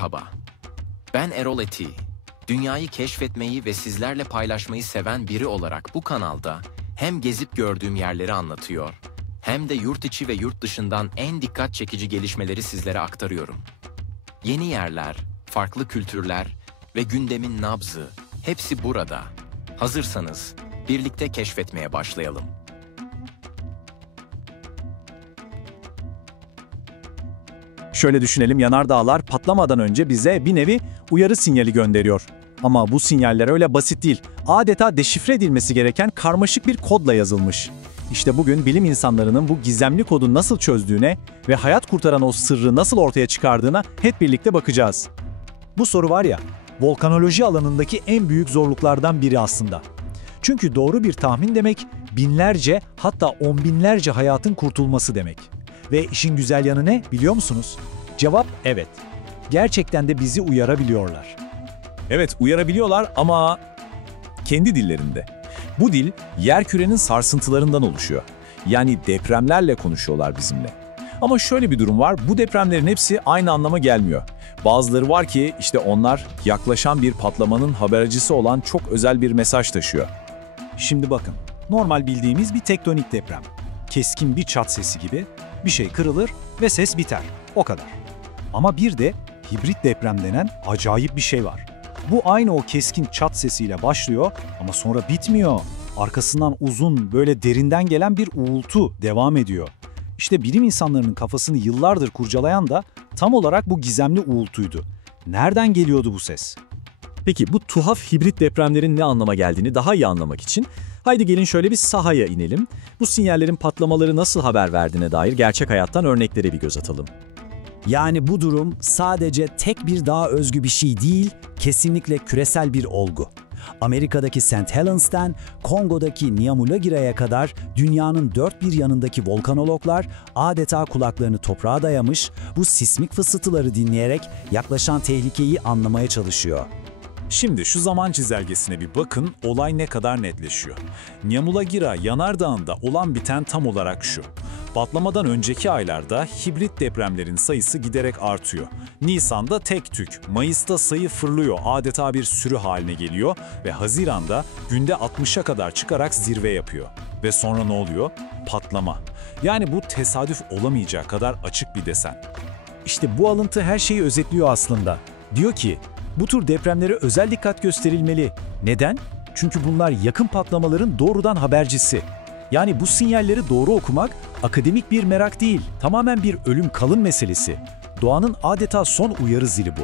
Merhaba, ben Erol Eti. Dünyayı keşfetmeyi ve sizlerle paylaşmayı seven biri olarak bu kanalda hem gezip gördüğüm yerleri anlatıyor, hem de yurt içi ve yurt dışından en dikkat çekici gelişmeleri sizlere aktarıyorum. Yeni yerler, farklı kültürler ve gündemin nabzı hepsi burada. Hazırsanız birlikte keşfetmeye başlayalım. Şöyle düşünelim, yanardağlar patlamadan önce bize bir nevi uyarı sinyali gönderiyor. Ama bu sinyaller öyle basit değil. Adeta deşifre edilmesi gereken karmaşık bir kodla yazılmış. İşte bugün bilim insanlarının bu gizemli kodu nasıl çözdüğüne ve hayat kurtaran o sırrı nasıl ortaya çıkardığına hep birlikte bakacağız. Bu soru var ya, volkanoloji alanındaki en büyük zorluklardan biri aslında. Çünkü doğru bir tahmin demek, binlerce hatta on binlerce hayatın kurtulması demek. Ve işin güzel yanı ne biliyor musunuz? Cevap evet. Gerçekten de bizi uyarabiliyorlar. Evet, uyarabiliyorlar ama kendi dillerinde. Bu dil yerkürenin sarsıntılarından oluşuyor. Yani depremlerle konuşuyorlar bizimle. Ama şöyle bir durum var, bu depremlerin hepsi aynı anlama gelmiyor. Bazıları var ki işte onlar yaklaşan bir patlamanın habercisi olan çok özel bir mesaj taşıyor. Şimdi bakın, normal bildiğimiz bir tektonik deprem. Keskin bir çat sesi gibi bir şey kırılır ve ses biter. O kadar. Ama bir de hibrit deprem denen acayip bir şey var. Bu aynı o keskin çat sesiyle başlıyor ama sonra bitmiyor. Arkasından uzun, böyle derinden gelen bir uğultu devam ediyor. İşte bilim insanlarının kafasını yıllardır kurcalayan da tam olarak bu gizemli uğultuydu. Nereden geliyordu bu ses? Peki bu tuhaf hibrit depremlerin ne anlama geldiğini daha iyi anlamak için haydi gelin şöyle bir sahaya inelim. Bu sinyallerin patlamaları nasıl haber verdiğine dair gerçek hayattan örneklere bir göz atalım. Yani bu durum sadece tek bir dağa özgü bir şey değil, kesinlikle küresel bir olgu. Amerika'daki St. Helens'ten Kongo'daki Nyamulagira'ya kadar dünyanın dört bir yanındaki volkanologlar adeta kulaklarını toprağa dayamış, bu sismik fısıltıları dinleyerek yaklaşan tehlikeyi anlamaya çalışıyor. Şimdi şu zaman çizelgesine bir bakın, olay ne kadar netleşiyor. Nyamulagira yanardağında olan biten tam olarak şu. Patlamadan önceki aylarda hibrit depremlerin sayısı giderek artıyor. Nisan'da tek tük, Mayıs'ta sayı fırlıyor, adeta bir sürü haline geliyor ve Haziran'da günde 60'a kadar çıkarak zirve yapıyor. Ve sonra ne oluyor? Patlama. Yani bu tesadüf olamayacağı kadar açık bir desen. İşte bu alıntı her şeyi özetliyor aslında. Diyor ki, bu tür depremlere özel dikkat gösterilmeli. Neden? Çünkü bunlar yakın patlamaların doğrudan habercisi. Yani bu sinyalleri doğru okumak akademik bir merak değil, tamamen bir ölüm kalım meselesi. Doğanın adeta son uyarı zili bu.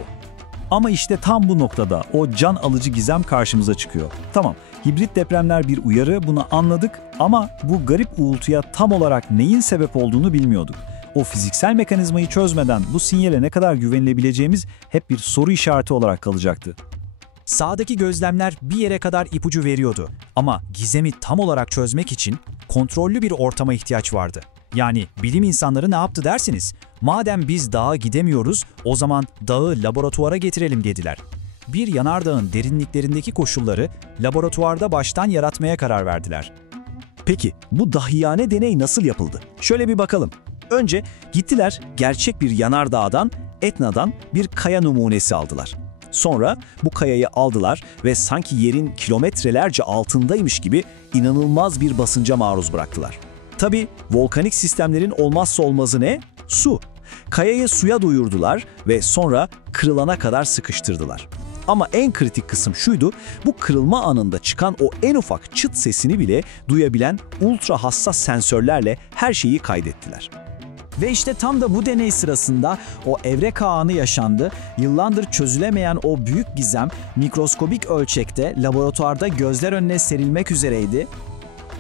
Ama işte tam bu noktada o can alıcı gizem karşımıza çıkıyor. Tamam, hibrit depremler bir uyarı, bunu anladık ama bu garip uğultuya tam olarak neyin sebep olduğunu bilmiyorduk. O fiziksel mekanizmayı çözmeden bu sinyale ne kadar güvenilebileceğimiz hep bir soru işareti olarak kalacaktı. Sağdaki gözlemler bir yere kadar ipucu veriyordu ama gizemi tam olarak çözmek için kontrollü bir ortama ihtiyaç vardı. Yani bilim insanları ne yaptı dersiniz? Madem biz dağa gidemiyoruz, o zaman dağı laboratuvara getirelim dediler. Bir yanardağın derinliklerindeki koşulları laboratuvarda baştan yaratmaya karar verdiler. Peki bu dahiyane deney nasıl yapıldı? Şöyle bir bakalım. Önce gittiler gerçek bir yanardağdan, Etna'dan bir kaya numunesi aldılar. Sonra bu kayayı aldılar ve sanki yerin kilometrelerce altındaymış gibi inanılmaz bir basınca maruz bıraktılar. Tabii volkanik sistemlerin olmazsa olmazı ne? Su. Kayayı suya doyurdular ve sonra kırılana kadar sıkıştırdılar. Ama en kritik kısım şuydu, bu kırılma anında çıkan o en ufak çıt sesini bile duyabilen ultra hassas sensörlerle her şeyi kaydettiler. Ve işte tam da bu deney sırasında o evreka anı yaşandı. Yıllardır çözülemeyen o büyük gizem mikroskobik ölçekte laboratuvarda gözler önüne serilmek üzereydi.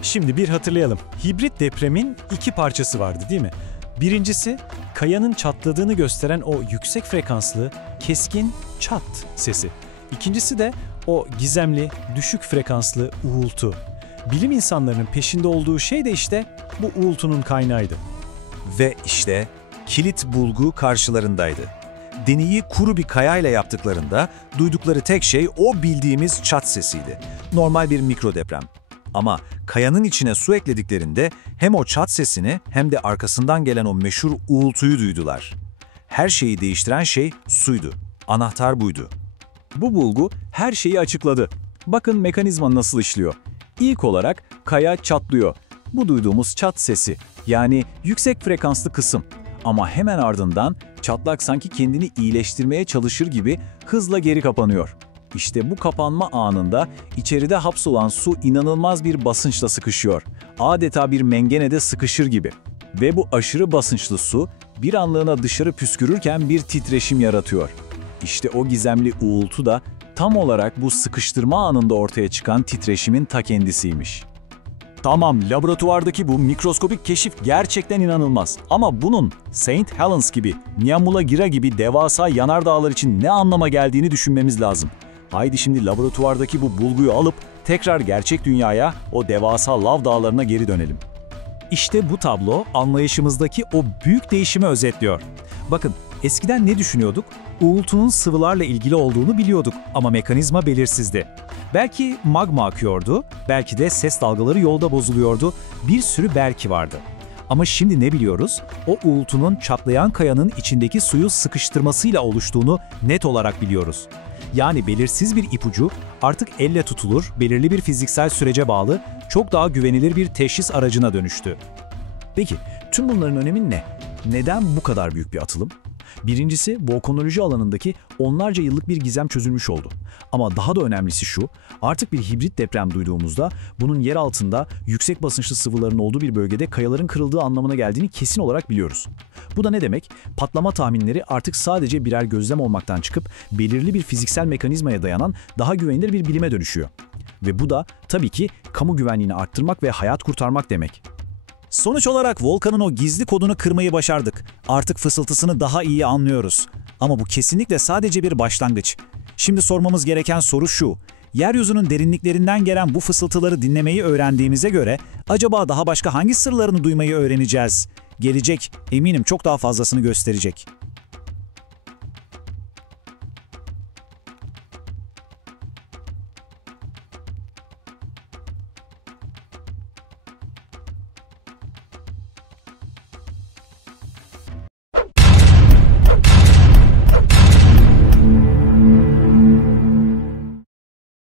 Şimdi bir hatırlayalım. Hibrit depremin iki parçası vardı değil mi? Birincisi, kayanın çatladığını gösteren o yüksek frekanslı, keskin çat sesi. İkincisi de o gizemli, düşük frekanslı uğultu. Bilim insanlarının peşinde olduğu şey de işte bu uğultunun kaynağıydı. Ve işte kilit bulgu karşılarındaydı. Deneyi kuru bir kayayla yaptıklarında duydukları tek şey o bildiğimiz çat sesiydi. Normal bir mikrodeprem. Ama kayanın içine su eklediklerinde hem o çat sesini hem de arkasından gelen o meşhur uğultuyu duydular. Her şeyi değiştiren şey suydu. Anahtar buydu. Bu bulgu her şeyi açıkladı. Bakın mekanizma nasıl işliyor. İlk olarak kaya çatlıyor. Bu duyduğumuz çat sesi, yani yüksek frekanslı kısım. Ama hemen ardından çatlak sanki kendini iyileştirmeye çalışır gibi hızla geri kapanıyor. İşte bu kapanma anında içeride hapsolan su inanılmaz bir basınçla sıkışıyor. Adeta bir mengenede sıkışır gibi. Ve bu aşırı basınçlı su bir anlığına dışarı püskürürken bir titreşim yaratıyor. İşte o gizemli uğultu da tam olarak bu sıkıştırma anında ortaya çıkan titreşimin ta kendisiymiş. Tamam, laboratuvardaki bu mikroskopik keşif gerçekten inanılmaz. Ama bunun St. Helens gibi, Nyamulagira gibi devasa yanardağlar için ne anlama geldiğini düşünmemiz lazım. Haydi şimdi laboratuvardaki bu bulguyu alıp tekrar gerçek dünyaya, o devasa lav dağlarına geri dönelim. İşte bu tablo anlayışımızdaki o büyük değişimi özetliyor. Bakın, eskiden ne düşünüyorduk? Uğultunun sıvılarla ilgili olduğunu biliyorduk ama mekanizma belirsizdi. Belki magma akıyordu, belki de ses dalgaları yolda bozuluyordu, bir sürü belki vardı. Ama şimdi ne biliyoruz? O uğultunun çatlayan kayanın içindeki suyu sıkıştırmasıyla oluştuğunu net olarak biliyoruz. Yani belirsiz bir ipucu artık elle tutulur, belirli bir fiziksel sürece bağlı, çok daha güvenilir bir teşhis aracına dönüştü. Peki, tüm bunların önemi ne? Neden bu kadar büyük bir atılım? Birincisi, volkanoloji alanındaki onlarca yıllık bir gizem çözülmüş oldu. Ama daha da önemlisi şu, artık bir hibrit deprem duyduğumuzda bunun yer altında yüksek basınçlı sıvıların olduğu bir bölgede kayaların kırıldığı anlamına geldiğini kesin olarak biliyoruz. Bu da ne demek? Patlama tahminleri artık sadece birer gözlem olmaktan çıkıp belirli bir fiziksel mekanizmaya dayanan daha güvenilir bir bilime dönüşüyor. Ve bu da tabii ki kamu güvenliğini arttırmak ve hayat kurtarmak demek. Sonuç olarak volkanın o gizli kodunu kırmayı başardık. Artık fısıltısını daha iyi anlıyoruz. Ama bu kesinlikle sadece bir başlangıç. Şimdi sormamız gereken soru şu: yeryüzünün derinliklerinden gelen bu fısıltıları dinlemeyi öğrendiğimize göre acaba daha başka hangi sırlarını duymayı öğreneceğiz? Gelecek eminim çok daha fazlasını gösterecek.